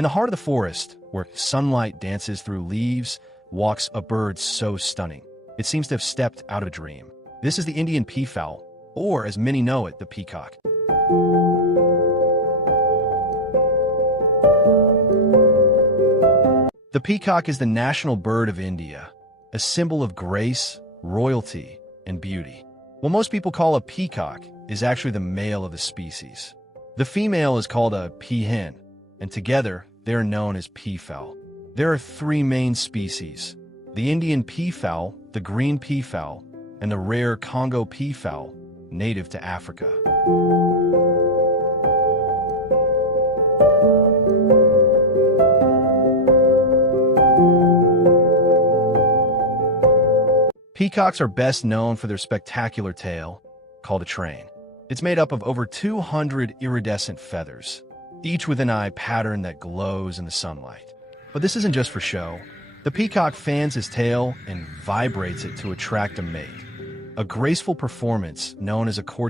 In the heart of the forest, where sunlight dances through leaves, walks a bird so stunning. It seems to have stepped out of a dream. This is the Indian peafowl, or as many know it, the peacock. The peacock is the national bird of India, a symbol of grace, royalty, and beauty. What most people call a peacock is actually the male of the species. The female is called a peahen, and together they are known as peafowl. There are three main species: the Indian peafowl, the green peafowl, and the rare Congo peafowl, native to Africa. Peacocks are best known for their spectacular tail, called a train. It's made up of over 200 iridescent feathers, each with an eye pattern that glows in the sunlight. But this isn't just for show. The peacock fans his tail and vibrates it to attract a mate, a graceful performance known as a courtship.